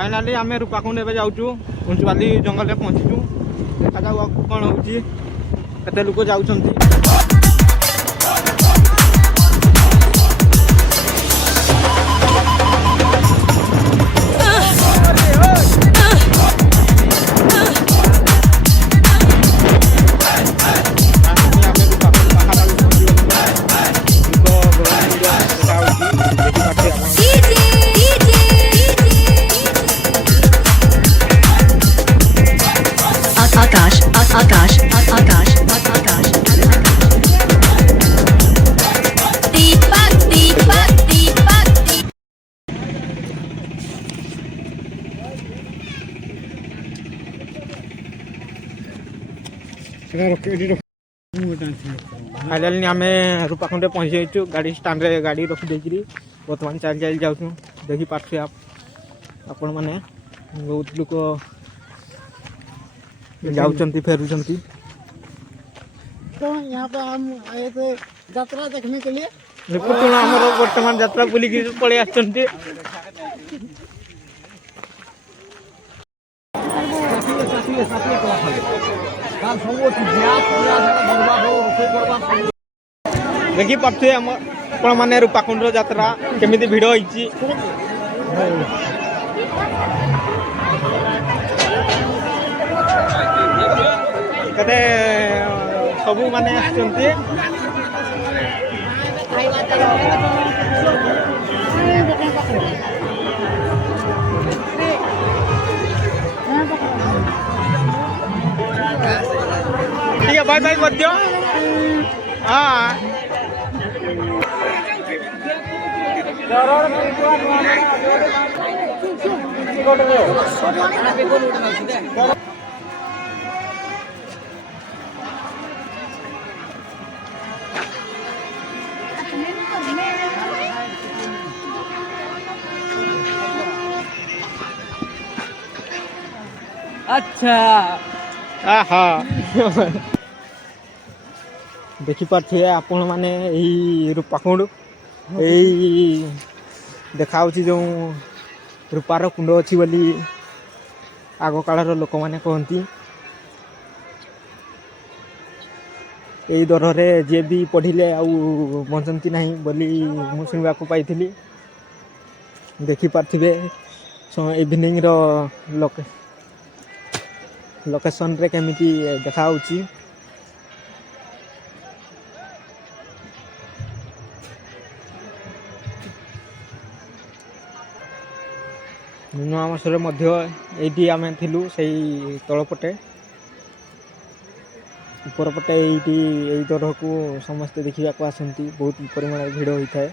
Finally आम रूपाकुंड एवं जाऊँ उंचवाली जंगल में पहुँचीचु। देखा जाऊ कौन होते लोक जाऊँच। फाइनाली आम रूपाकुंड पहुँची जाइए। गाड़ी स्टाण्ड रे गाड़ी रखी बर्तमान चल चल जाऊँ। देखी पार्थे आपण मैंने बहुत लोग जाऊँच फेरुंच। तो यहाँ पे हम आए थे यात्रा देखने के लिए। बर्तमान यात्रा बुलिक पलि आस देखी पार्थे आपण मैंने रूपाकुंड यात्रा केमी भिड़ होती। सबू माने ठीक है बाय बाय कर दियो। हाँ अच्छा देखी पार्थे आपण मैंने रूपाकुंड यही देखा जो रूपार कुंड अच्छी बोली आग कालर लोक मैंने कहती। यही दर रे जे भी पढ़िले आउ बंचती नहीं बोली मु शुणा पाई। देखी पार्थिबे इवनिंग रो लोकेशन रे केमिति देखा होची। नुआ मासरे मध्य एटी आम थिलु सही तलपटे उपरपटे एटी यही तरह को समस्ते देखा को आसती। बहुत परिमाण भिड़ होता है।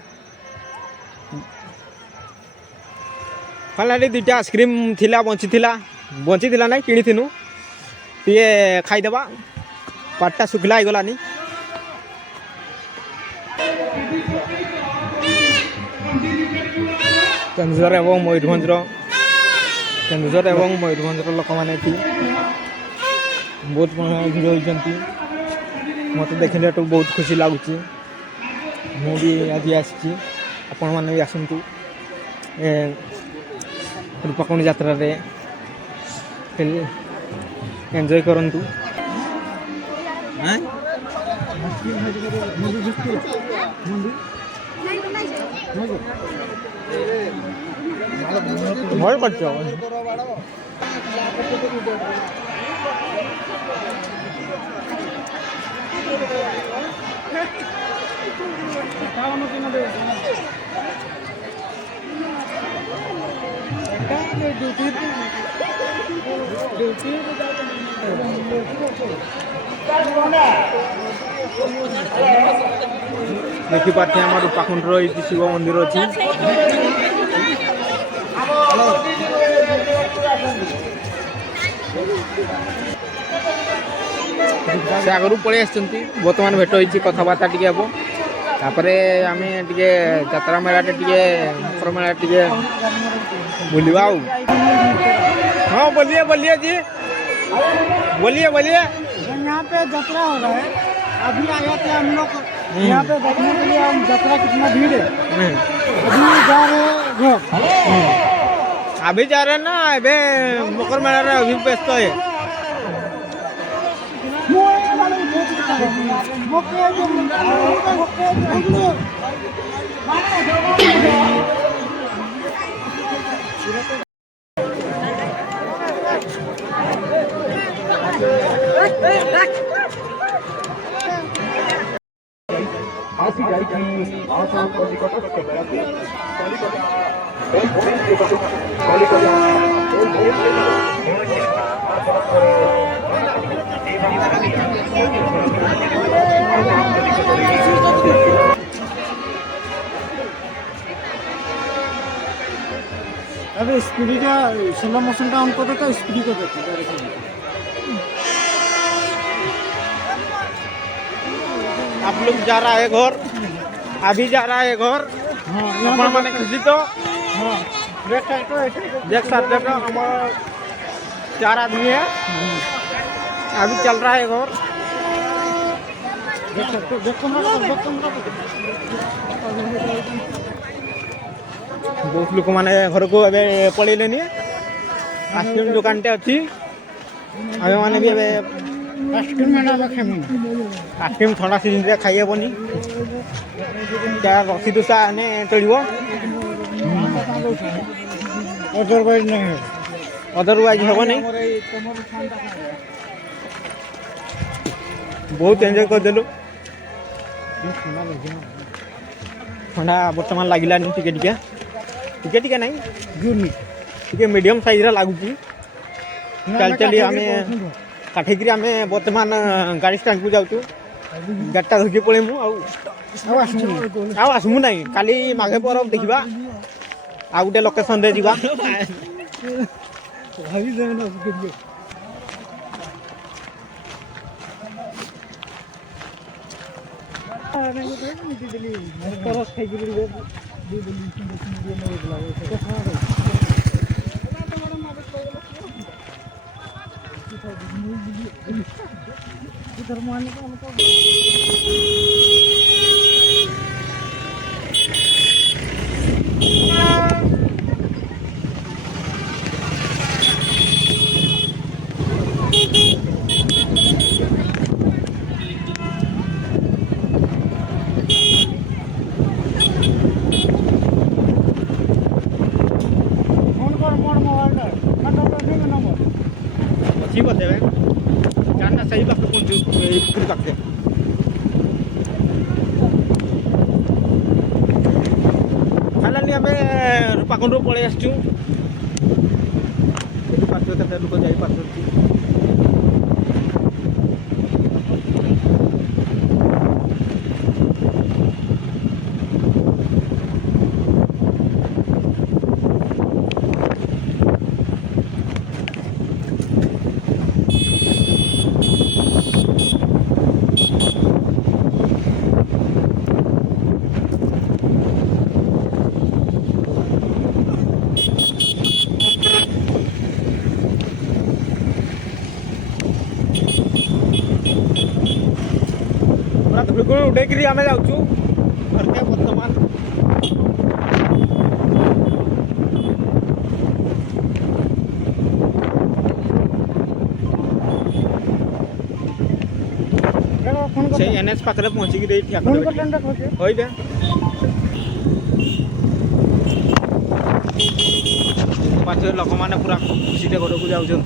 फाइनाली दुईटा आइसक्रीम थिला बंची ना किनी थिनु टे खाईदेवा पाटा शुखला हो गलानी। केन्दुझर एवं मयूरभंज लोक मैंने बहुत भिड़ होती। मत देखने बहुत खुशी लगुच। मुझे आज आसी आपण मैंने भी आसतु रूपाकुंड यात्रा रे एंजॉय करंतु। भल कर देखी पार्थे आम रूपाकुंड शिव मंदिर अच्छी। से आगु पलि बर्तमान भेट होती कथबार्ता टी हम तापर आम टे यात्रा मेला टे मेला टे बुलवा। हाँ बोलिए बोलिए जी बोलिए बोलिए। यहाँ पे यात्रा हो रहा है। अभी आए थे हम लोग यहाँ पे देखने के लिए। हम यात्रा कितना भीड़ है। अभी जा रहे हैं अभी जा रहे हैं ना अबे मकर मेला रे अभी व्यस्त है अबे स्पीड का स्लो मोशन का ऑन कर देता स्पीड को देते आप लोग जा रहा है घर अभी जा रहा है घर हाँ मैंने खुशी तो हाँ देख सकते हो हमारा 4 आदमी है अभी चल रहा है घर बहुत लोक मैंने घर को ए पलैले आइसक्रीम दुकान टे अच्छी आम मैंने भी आइसक्रीम ठंडा सीजन रे खाई हेबनी क्या रसी दोसा आने चलो अदरवाइज हेब नहीं बहुत एंजॉय करदेलु ठंडा बर्तमान लगिलानी टिके टिके टिके टिके नहीं टिके मीडियम साइज रा लागुची चल चली आमे काठेगिरी आमे वर्तमान गाड़ी स्टैंड को जाउछु गाड़टा धरके पळेमु आउ आसमु नहीं काली माघे परब देखिबा आ गुटे लोकेशन दे जीवा अच्छी बात है जानना सही बात कौन पुखरी पाखे फाइनाली आम रूपाकुंड पलि आसचु देखिए लोक जा उड़ेकरी आम जाऊँ बर्तमान से एनएच पाखे पहुँचिकी पाखे लोक मैंने पूरा खुशी घर को जाऊँ जाऊँ